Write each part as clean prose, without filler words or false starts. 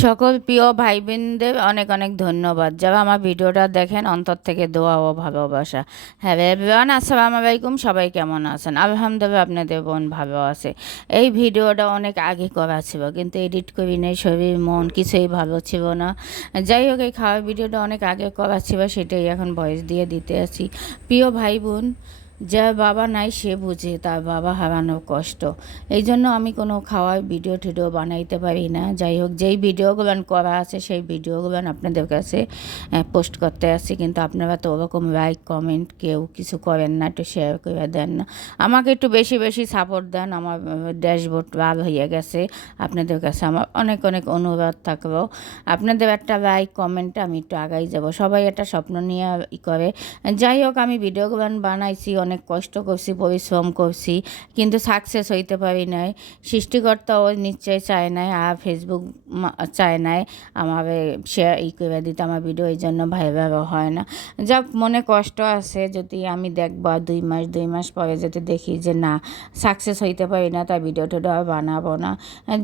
সকল প্রিয় ভাই বোনদের অনেক অনেক ধন্যবাদ যারা আমার ভিডিওটা দেখেন অন্তর থেকে দোয়া ও ভালোবাসা। হ্যাঁ এভরিওয়ান, আসসালামু আলাইকুম। সবাই কেমন আছেন? আলহামদুলিল্লাহ আপনাদের বোন ভালো আছে। এই ভিডিওটা অনেক আগে করা ছিল, কিন্তু এডিট করি নেই, শরীর মন কিছুই ভালো ছিল না। যাই হোক, এই খাওয়ার ভিডিওটা অনেক আগে করা ছিল, সেটাই এখন ভয়েস দিয়ে দিতে আছি। প্রিয় ভাই বোন, যার বাবা নাই সে বুঝে তার বাবা হারানোর কষ্ট। এই জন্য আমি কোনো খাওয়ার ভিডিও টিডিও বানাইতে পারি না। যাই হোক, যেই ভিডিওগুলো করা আছে সেই ভিডিওগুলো আপনাদের কাছে পোস্ট করতে আসছি, কিন্তু আপনারা তো ওরকম লাইক কমেন্ট কেউ কিছু করেন না, একটু শেয়ার করে দেন না। আমাকে একটু বেশি বেশি সাপোর্ট দেন। আমার ড্যাশবোর্ড লাল হয়ে গেছে। আপনাদের কাছে আমার অনেক অনেক অনুরোধ থাকবো, আপনাদের একটা লাইক কমেন্টে আমি একটু আগাই যাব। সবাই একটা স্বপ্ন নিয়ে করে। যাই হোক, আমি ভিডিওগুলো বানাইছি, অনেক কষ্ট করছি, পরিশ্রম করছি, কিন্তু সাকসেস হইতে পারি নাই। সৃষ্টিকর্তাও নিশ্চয় চায় নাই, আর ফেসবুক চায় নাই আমার শেয়ার করে দিতে আমার ভিডিও, এই জন্য ভাইভাবে হয় না। যাক, মনে কষ্ট আছে। যদি আমি দেখবো 2 মাস পরে যদি দেখি যে না সাকসেস হইতে পারি না, তাই ভিডিও টিডিও আর বানাবো না।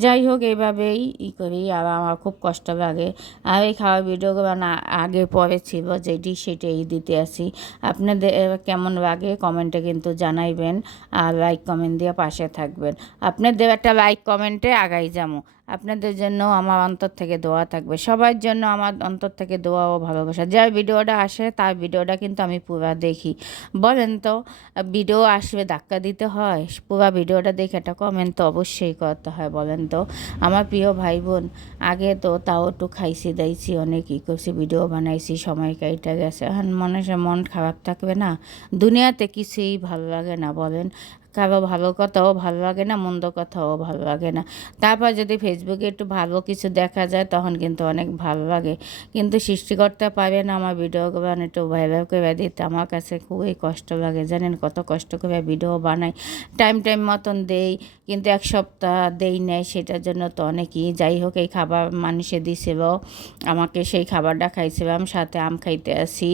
যাই হোক, এইভাবেই করি। আর আমার খুব কষ্ট লাগে। আর এই খাওয়ার ভিডিওগুলো না আগে পরে ছিল, যেটি সেটাই দিতে আসি। আপনাদের কেমন লাগে কমেন্টে কিন্তু জানাইবেন, আর লাইক কমেন্ট দিয়ে পাশে থাকবেন। আপনাদের একটা লাইক কমেন্টে আগাই যাবো। আপনাদের জন্য আমার অন্তর থেকে দোয়া থাকবে, সবার জন্য আমার অন্তর থেকে দোয়া ও ভালোবাসা। যার ভিডিওটা আসে তার ভিডিওটা কিন্তু আমি পুরো দেখি। বলেন তো, ভিডিও আসবে ধাক্কা দিতে হয়? পুরো ভিডিওটা দেখে একটা কমেন্ট তো অবশ্যই করতে হয়। বলেন তো আমার প্রিয় ভাই বোন, আগে তো তাও একটু খাইছি দাইছি, অনেক করছি, ভিডিও বানাইছি, সময় কাইটা গেছে। এখন মানুষের মন খারাপ থাকবে না? দুনিয়াতে কিছুই ভালো লাগে না বলেন। কারো ভালো কথাও ভালো লাগে না, মন্দ কথাও ভালো লাগে না। তারপর যদি ফেসবুকে একটু ভালো কিছু দেখা যায় তখন কিন্তু অনেক ভালো লাগে। কিন্তু সৃষ্টিকর্তা পারে না আমার ভিডিওগুলো একটু ভাইরাল করে দিতে। আমার কাছে খুবই কষ্ট লাগে, জানেন কত কষ্ট করে ভিডিও বানাই, টাইম টাইম মতন দেই, কিন্তু এক সপ্তাহ দেই নেই। সেটার জন্য তো অনেকই। যাই হোক, এই খাবার মানুষে দিছিল আমাকে, সেই খাবারটা খাইছিলাম, সাথে আম খাইতে আসি।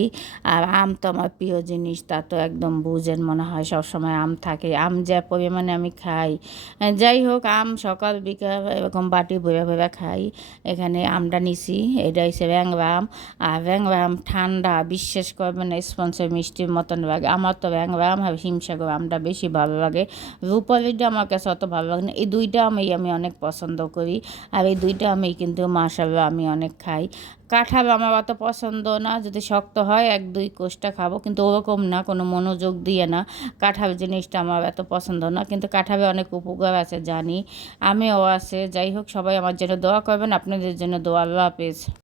আর আম তো আমার প্রিয় জিনিস, তা তো একদম বুঝেন, মনে হয় সবসময় আম থাকে। আম যা পরিমাণে আমি খাই। যাই হোক, আম সকাল বিকাল এরকম বাটি ভরে ভরে খাই। এখানে আমটা নিছি, এটা হচ্ছে ব্যাংরা আম। আর ব্যাংরা আম ঠান্ডা, বিশ্বাস করবেন না, স্পঞ্জের মিষ্টির মতন লাগে। আমার তো ব্যাংরা আম আর হিমসাগর আমটা বেশি ভালো লাগে। রূপালিটা আমার কাছে অত ভালো লাগে না। এই দুইটা আমি অনেক পছন্দ করি। আর এই দুইটা আমি কিন্তু মাশাআল্লাহ আমি অনেক খাই। কাঁঠাল আমার অত পছন্দ না, যদি শক্ত হয় 1-2 কোষটা খাবো, কিন্তু ওরকম না, কোনো মনোযোগ দিয়ে না। কাঁঠাল জিনিসটা আমার এত পছন্দ না, কিন্তু কাঁঠালে অনেক উপকার আছে জানি, আমিও আছে। যাই হোক, সবাই আমার জন্য দোয়া করবেন, আপনাদের জন্য দোয়া। আল্লাহ হাফেজ।